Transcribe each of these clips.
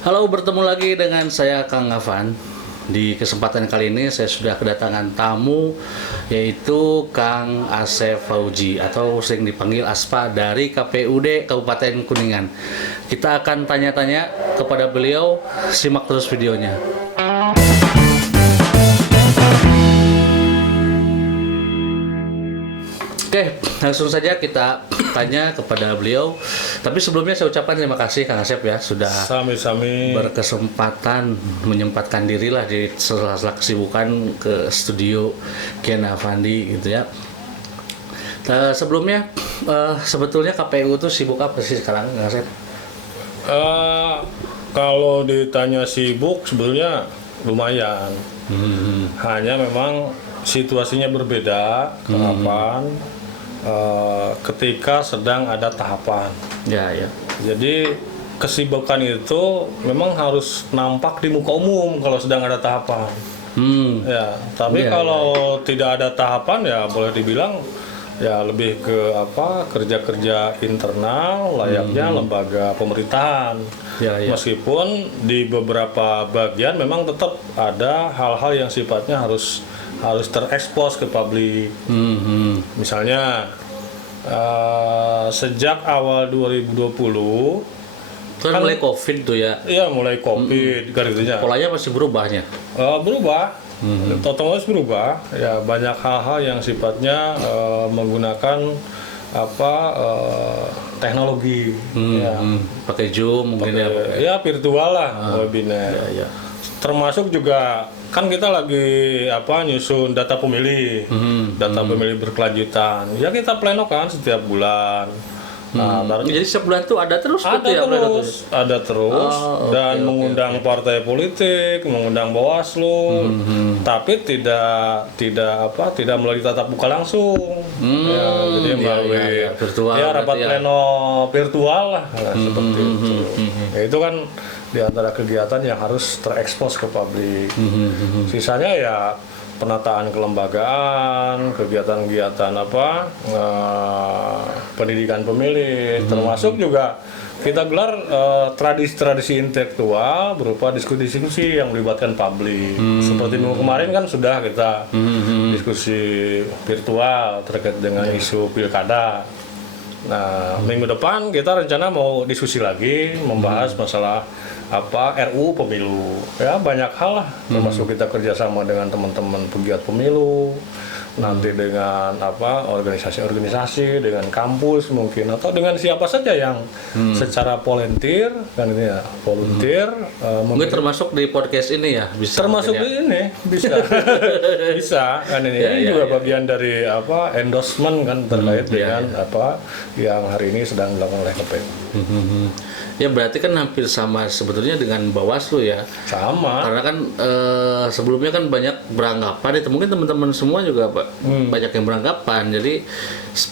Halo, bertemu lagi dengan saya Kang Afan. Di kesempatan kali ini saya sudah kedatangan tamu yaitu Kang Asep Fauji atau sering dipanggil Aspa dari KPUD Kabupaten Kuningan. Kita akan tanya-tanya kepada beliau, simak terus videonya. Oke, langsung saja kita tanya kepada beliau. Tapi sebelumnya saya ucapkan terima kasih Kang Asep ya sudah Sami-sami berkesempatan menyempatkan diri lah di sela-sela kesibukan ke studio Kian Afandi gitu ya. Sebelumnya sebetulnya KPU itu sibuk apa sih sekarang Kang Asep? Kalau ditanya sibuk sebenarnya lumayan. Hanya memang situasinya berbeda kapan ketika sedang ada tahapan. Ya. Jadi kesibukan itu memang harus nampak di muka umum kalau sedang ada tahapan. Ya, tapi kalau tidak ada tahapan ya boleh dibilang ya lebih ke kerja-kerja internal layaknya lembaga pemerintahan. Ya. Meskipun di beberapa bagian memang tetap ada hal-hal yang sifatnya harus terekspos ke publik. Misalnya sejak awal 2020 Kan mulai COVID tuh ya. ya mulai COVID garisnya Polanya masih berubahnya. berubah, otomatis berubah. Ya banyak hal-hal yang sifatnya menggunakan teknologi. Pakai Zoom mungkin ya. Ya virtual lah, webinar. Ya. Termasuk juga kan kita lagi nyusun data pemilih, data pemilih berkelanjutan. Ya kita plenokan setiap bulan. Nah, Jadi setiap bulan tuh ada terus ada gitu ya, ada terus dan oke. mengundang partai politik, mengundang Bawaslu, tapi tidak melalui tatap muka langsung. Ya, jadi melalui virtual rapat berarti ya. pleno virtual lah, seperti itu. Ya, itu kan di antara kegiatan yang harus terekspos ke publik. Sisanya ya penataan kelembagaan, kegiatan-kegiatan pendidikan pemilih, termasuk juga kita gelar tradisi-tradisi intelektual berupa diskusi-diskusi yang melibatkan publik. Seperti minggu kemarin kan sudah kita diskusi virtual terkait dengan isu pilkada. Nah, minggu depan kita rencana mau diskusi lagi membahas masalah RUU pemilu. Ya banyak hal lah, termasuk kita kerjasama dengan teman-teman pegiat pemilu, nanti dengan organisasi-organisasi, dengan kampus mungkin, atau dengan siapa saja yang secara volunteer kan ini ya, Mungkin termasuk di podcast ini ya, bisa. termasuk mungkin ya. ini bisa bisa kan ini juga bagian dari endorsement kan terkait dengan yang hari ini sedang dilakukan oleh KPU. Ya berarti kan hampir sama sebetulnya dengan Bawaslu ya. Sama. Karena kan sebelumnya kan banyak beranggapan itu mungkin teman-teman semua juga banyak yang beranggapan. Jadi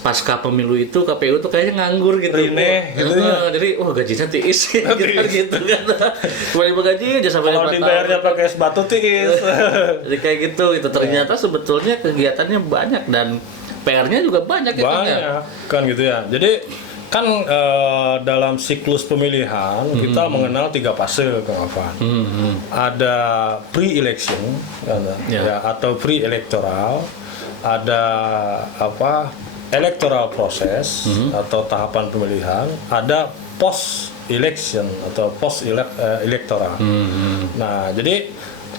pasca pemilu itu KPU tuh kayaknya nganggur gitu. Jadi gajinya tiis gitu kan. Cuma digaji aja sampai kalau dibayarnya pakai es batu tiis. Jadi kayak gitu. Ternyata sebetulnya kegiatannya banyak dan PR-nya juga banyak gitu ya. Kan gitu ya. Jadi kan dalam siklus pemilihan kita mengenal 3 fase Kang Afan. Ada pre-election atau pre-electoral, ada electoral process atau tahapan pemilihan, ada post-election atau post-electoral. Nah, jadi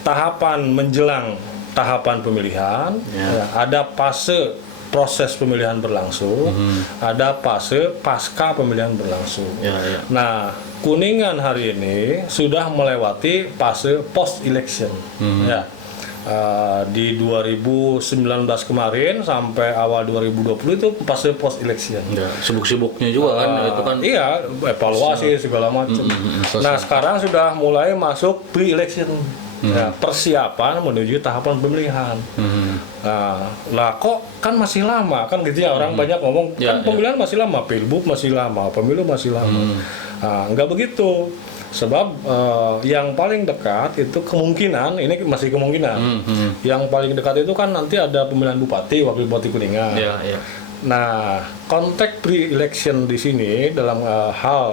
tahapan menjelang tahapan pemilihan, ada fase proses pemilihan berlangsung, ada fase pasca pemilihan berlangsung. Nah, Kuningan hari ini sudah melewati fase post election. Di 2019 kemarin sampai awal 2020 itu fase post election. Sibuk-sibuknya juga kan itu kan. Iya, evaluasi segala macam. Nah, sekarang sudah mulai masuk pre election. Persiapan menuju tahapan pemilihan. Lah kok kan masih lama kan gitu ya, orang banyak ngomong kan pemilihan masih lama, pilbub masih lama, pemilu masih lama. Enggak begitu. Sebab yang paling dekat itu kemungkinan, ini masih kemungkinan. Yang paling dekat itu kan nanti ada pemilihan bupati, wakil bupati Kuningan. Nah, konteks pre-election di sini dalam hal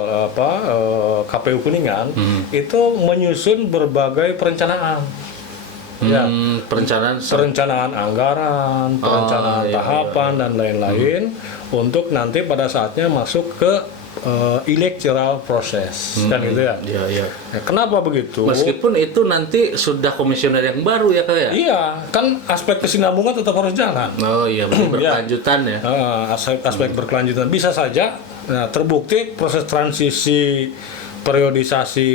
KPU Kuningan itu menyusun berbagai perencanaan. Ya, perencanaan anggaran, perencanaan tahapan dan lain-lain untuk nanti pada saatnya masuk ke electoral proses kan gitu ya. Iya. Nah, kenapa begitu? Meskipun itu nanti sudah komisioner yang baru ya Kak ya? Iya, kan aspek kesinambungan tetap harus jalan. Oh iya, berkelanjutan ya. Aspek berkelanjutan bisa saja. Nah, terbukti proses transisi periodisasi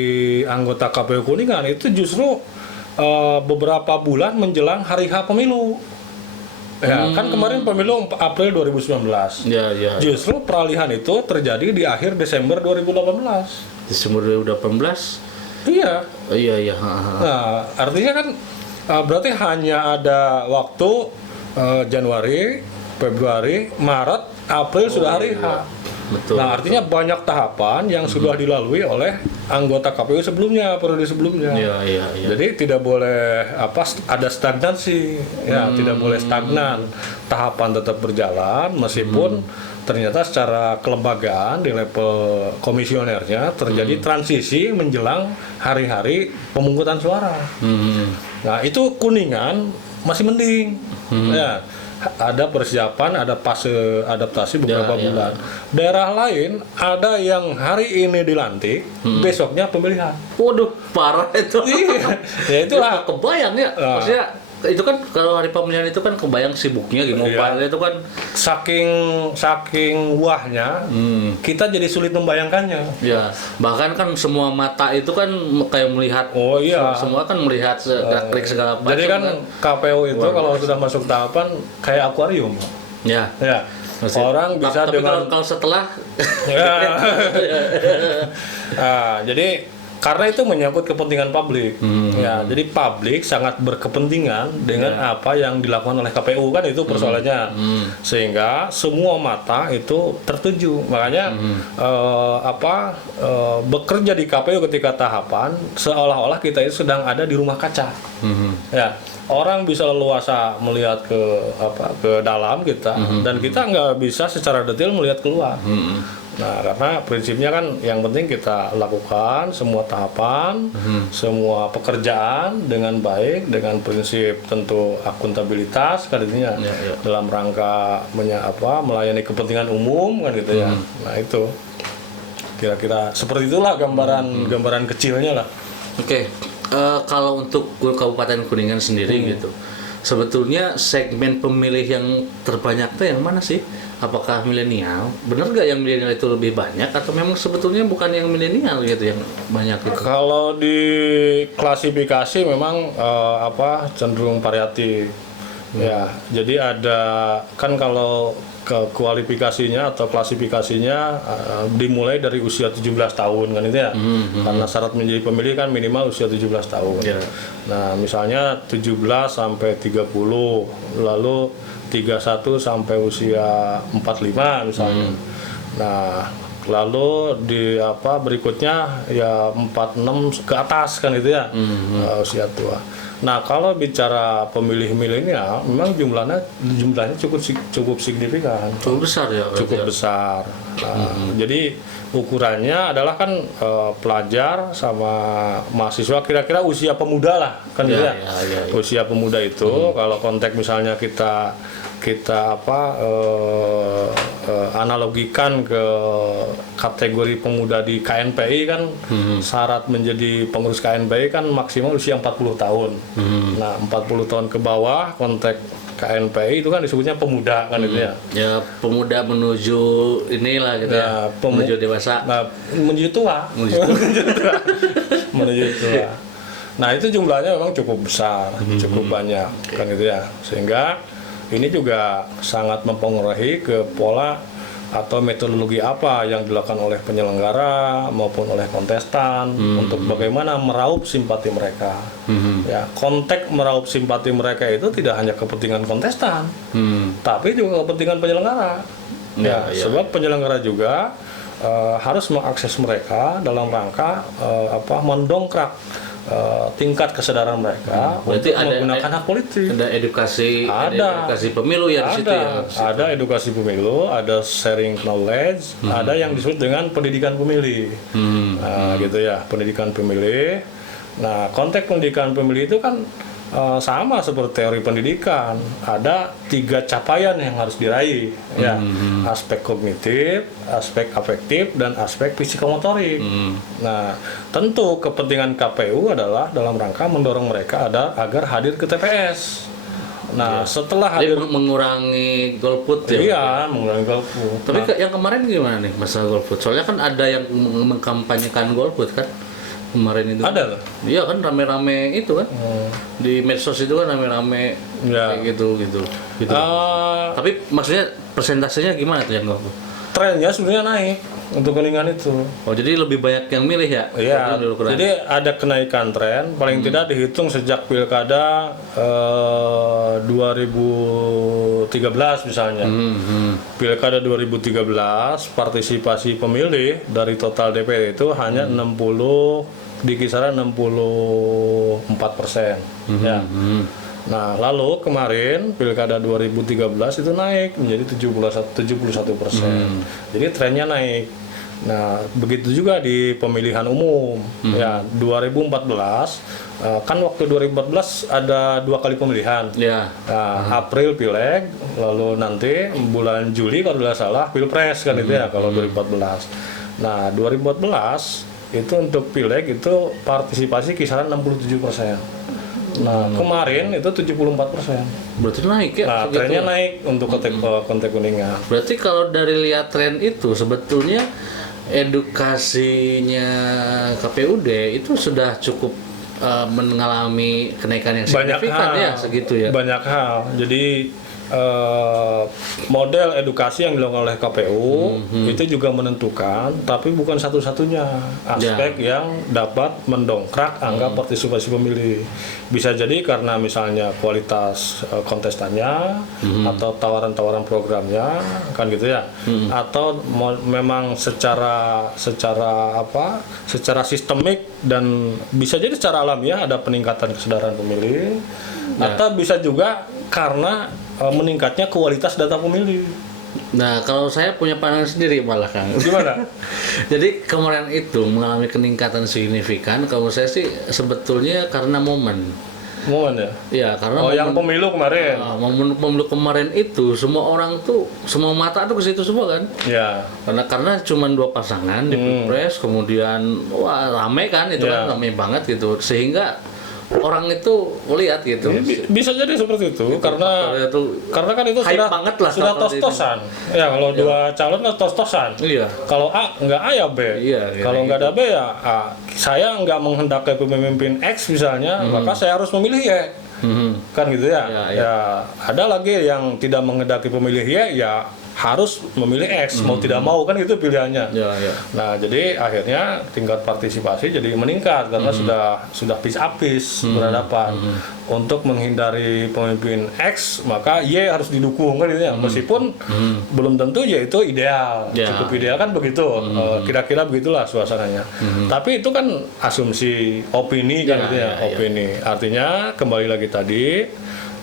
anggota KPU Kuningan itu justru beberapa bulan menjelang hari H pemilu. Ya, kan kemarin pemilu April 2019. Iya. Justru peralihan itu terjadi di akhir Desember 2018. Desember 2018? Iya. Iya. Nah, artinya kan berarti hanya ada waktu Januari, Februari, Maret, April sudah hari H. Betul. Nah, artinya banyak tahapan yang sudah dilalui oleh anggota KPU sebelumnya, periode sebelumnya. Iya. Jadi tidak boleh ada stagnansi, ya tidak boleh stagnan. Tahapan tetap berjalan meskipun ternyata secara kelembagaan di level komisionernya terjadi transisi menjelang hari-hari pemungutan suara. Nah, itu Kuningan masih mending. Ya. Ada persiapan, ada fase adaptasi beberapa bulan. Daerah lain ada yang hari ini dilantik, besoknya pemilihan. Waduh, parah itu. Iya, ya itulah. Kebayang ya. Maksudnya itu kan kalau hari pemilihan itu kan kebayang sibuknya gitu. Iya. Itu kan saking wahnya, kita jadi sulit membayangkannya. ya, bahkan kan semua mata itu kan kayak melihat. Oh iya. Semua kan melihat gerak-gerik segala macam. Jadi kan KPU itu kalau sudah masuk tahapan kayak akuarium. Ya. Orang bisa tapi dengan kalau setelah jadi karena itu menyangkut kepentingan publik. Ya, jadi publik sangat berkepentingan dengan apa yang dilakukan oleh KPU kan itu persoalannya. Sehingga semua mata itu tertuju. Makanya bekerja di KPU ketika tahapan seolah-olah kita itu sedang ada di rumah kaca. Ya. Orang bisa leluasa melihat ke dalam kita dan kita nggak bisa secara detail melihat keluar. Nah, karena prinsipnya kan yang penting kita lakukan semua tahapan, semua pekerjaan dengan baik, dengan prinsip tentu akuntabilitas kan intinya dalam rangka melayani kepentingan umum kan gitu ya. Nah, itu kira-kira seperti itulah gambaran kecilnya lah. Oke. Kalau untuk Kabupaten Kuningan sendiri gitu, sebetulnya segmen pemilih yang terbanyak tuh yang mana sih? Apakah milenial? Benar nggak yang milenial itu lebih banyak atau memang sebetulnya bukan yang milenial gitu yang banyak gitu? Kalau di klasifikasi memang cenderung variatif. Ya, jadi ada kan kalau kualifikasinya atau klasifikasinya dimulai dari usia 17 tahun kan itu ya. Karena syarat menjadi pemilih kan minimal usia 17 tahun. Nah, misalnya 17 sampai 30, lalu 31 sampai usia 45 misalnya. Nah, lalu di berikutnya ya 46 ke atas kan itu ya. Usia tua. Nah, kalau bicara pemilih milenial, memang jumlahnya cukup signifikan, cukup besar ya. Cukup besar. Nah, jadi ukurannya adalah kan pelajar sama mahasiswa kira-kira usia pemuda lah kan ya. Usia pemuda itu kalau konteks misalnya kita analogikan ke kategori pemuda di KNPI kan syarat menjadi pengurus KNPI kan maksimal usia 40 tahun. Nah, 40 tahun ke bawah konteks KNPI itu kan disebutnya pemuda kan itu ya. Ya, pemuda menuju inilah gitu ya. Menuju dewasa. Nah, menuju tua. Menuju tua. Nah, itu jumlahnya memang cukup besar, cukup banyak kan gitu ya. Sehingga ini juga sangat mempengaruhi ke pola atau metodologi apa yang dilakukan oleh penyelenggara maupun oleh kontestan untuk bagaimana meraup simpati mereka. Ya, konteks meraup simpati mereka itu tidak hanya kepentingan kontestan, tapi juga kepentingan penyelenggara. Sebab penyelenggara juga harus mengakses mereka dalam rangka mendongkrak tingkat kesadaran mereka Berarti untuk menggunakan hak politik. Ada edukasi, Ada. edukasi pemilu ya di situ ya. Ada edukasi pemilu, ada sharing knowledge, ada yang disebut dengan pendidikan pemilih. Nah, gitu ya, pendidikan pemilih. Nah, konteks pendidikan pemilih itu kan sama seperti teori pendidikan. Ada 3 capaian yang harus diraih, ya, aspek kognitif, aspek afektif, dan aspek psikomotorik. Nah, tentu kepentingan KPU adalah dalam rangka mendorong mereka agar hadir ke TPS. Nah, setelah Jadi hadir, mengurangi golput ya. iya, mengurangi golput. Tapi yang kemarin gimana nih masalah golput? Soalnya kan ada yang mengkampanyekan golput kan kemarin itu. Ada loh. Iya kan rame-rame itu kan di medsos itu kan rame-rame Ya. kayak gitu. Tapi maksudnya persentasenya gimana tuh yang golput? Trennya sebenarnya naik untuk Kuningan itu. Oh jadi lebih banyak yang milih ya? Iya, Dulu kurang. jadi ada kenaikan tren, paling tidak dihitung sejak pilkada 2013 misalnya. Pilkada 2013, partisipasi pemilih dari total DPD itu hanya 60, di kisaran 64%. Ya. Nah, lalu kemarin pilkada 2013 itu naik menjadi 71%. Jadi trennya naik. Nah, begitu juga di pemilihan umum. Ya, 2014 kan waktu 2014 ada 2 kali pemilihan. Ya. Nah, April Pileg, lalu nanti bulan Juli kalau tidak salah Pilpres kan itu ya kalau 2014. Nah, 2014 itu untuk Pileg itu partisipasi kisaran 67%. Nah, kemarin itu 74%. Berarti naik ya? Nah, segitu trennya ya? naik untuk konteks Kuningan. Berarti kalau dari lihat tren itu sebetulnya edukasinya KPUD itu sudah cukup mengalami kenaikan yang signifikan ya segitu ya. Banyak hal. Jadi model edukasi yang dilakukan oleh KPU itu juga menentukan, tapi bukan satu-satunya aspek yang dapat mendongkrak angka partisipasi pemilih. Bisa jadi karena misalnya kualitas kontestannya atau tawaran-tawaran programnya kan gitu ya, atau memang secara sistemik dan bisa jadi secara alamiah ada peningkatan kesadaran pemilih, atau bisa juga karena meningkatnya kualitas data pemilih. Nah, kalau saya punya pandangan sendiri malah Kang. Gimana? Jadi kemarin itu mengalami peningkatan signifikan. Kalau saya sih sebetulnya karena momen. Momen ya? Ya, karena yang pemilu kemarin. momen pemilu kemarin itu semua orang tuh, semua mata tuh ke situ semua kan. Ya. Karena cuma 2 pasangan di Pilpres, kemudian wah rame kan itu kan rame banget gitu. Sehingga orang itu lihat gitu. Bisa jadi seperti itu karena kan itu hype banget lah sudah kalau tos-tosan. Ya kalau 2 calon kan tos-tosan. Iya. Kalau A nggak A ya B. Iya, kalau nggak ada B ya A. Saya nggak menghendaki pemimpin X misalnya, maka saya harus memilih Y. Kan gitu ya. Ya ada lagi yang tidak menghendaki pemilih Y, ya harus memilih X, mau tidak mau kan itu pilihannya. Ya. Nah, jadi akhirnya tingkat partisipasi jadi meningkat karena sudah pisah-pisah berhadapan. Untuk menghindari pemimpin X, maka Y harus didukung kan gitu ya. Meskipun belum tentu Y itu ideal. Cukup ideal kan begitu. Kira-kira begitulah suasananya. Tapi itu kan asumsi opini kan gitu ya, opini. Artinya kembali lagi tadi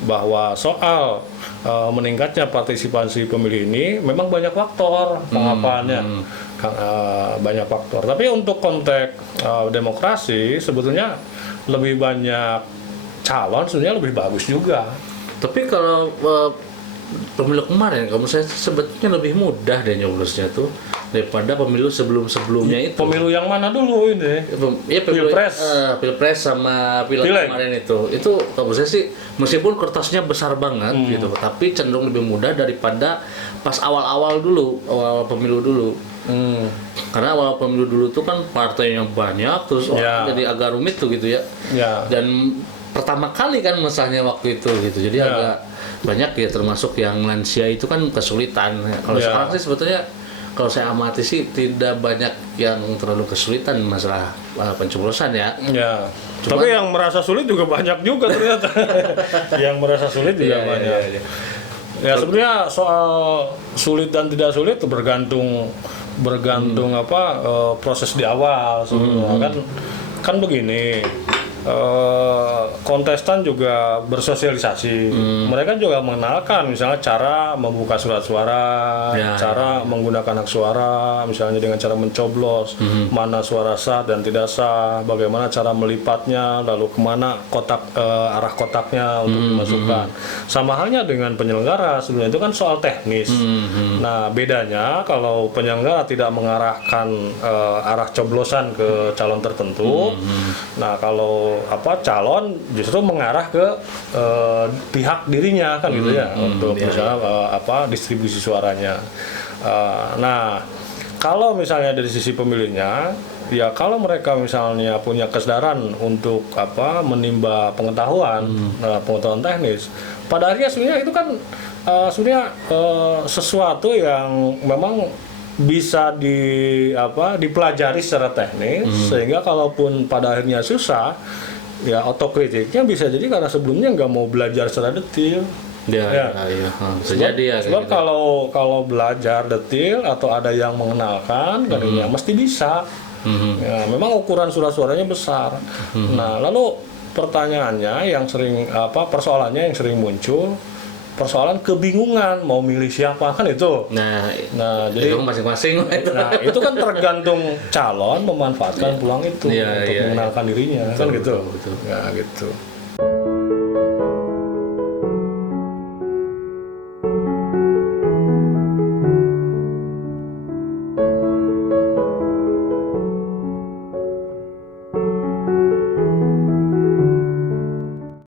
bahwa soal meningkatnya partisipasi pemilih ini memang banyak faktor pengapaannya, banyak faktor. Tapi untuk konteks demokrasi sebetulnya lebih banyak calon sebenarnya lebih bagus juga. Tapi kalau pemilu kemarin, kalau saya sebetulnya lebih mudah deh nyoblosnya tuh daripada pemilu sebelum-sebelumnya itu. Pemilu yang mana dulu ini? Ya, Pilpres. Pilpres sama Pileg kemarin itu kalau saya sih meskipun kertasnya besar banget gitu, tapi cenderung lebih mudah daripada pas awal pemilu dulu. Karena awal pemilu dulu tuh kan partainya banyak, terus jadi agak rumit tuh gitu ya. Dan pertama kali kan masalahnya waktu itu gitu, jadi agak banyak ya, termasuk yang lansia itu kan kesulitan. Kalau sekarang sih sebetulnya kalau saya amati sih tidak banyak yang terlalu kesulitan masalah pencoblosan ya. Tapi yang merasa sulit juga banyak juga ternyata. Yang merasa sulit juga banyak. Ya sebenarnya soal sulit dan tidak sulit itu bergantung proses di awal sebenarnya. Kan begini. kontestan juga bersosialisasi. Mereka juga mengenalkan misalnya cara membuka surat suara, Ya, cara menggunakan hak suara, misalnya dengan cara mencoblos, mana suara sah dan tidak sah, bagaimana cara melipatnya, lalu kemana kotak arah kotaknya untuk dimasukkan. Sama halnya dengan penyelenggara, sebenarnya itu kan soal teknis. Nah, bedanya kalau penyelenggara tidak mengarahkan arah coblosan ke calon tertentu, nah kalau calon justru mengarah ke pihak dirinya kan gitu ya, untuk misalnya distribusi suaranya. Nah, kalau misalnya dari sisi pemilihnya, ya kalau mereka misalnya punya kesadaran untuk menimba pengetahuan, pengetahuan teknis, pada akhirnya sebenarnya itu kan sesuatu yang memang bisa dipelajari secara teknis, sehingga kalaupun pada akhirnya susah, ya otokritiknya bisa jadi karena sebelumnya nggak mau belajar secara detail. Ya. Bisa jadi ya. Sebab kayak gitu. kalau belajar detail atau ada yang mengenalkan, kan ya mesti bisa. Ya, memang ukuran surat-suaranya besar. Nah, lalu pertanyaannya yang sering persoalannya yang sering muncul, persoalan kebingungan mau milih siapa kan itu. Nah, jadi itu masing-masing. Nah, itu kan tergantung calon memanfaatkan peluang itu untuk mengenalkan dirinya, kan gitu. Betul. Ya, gitu.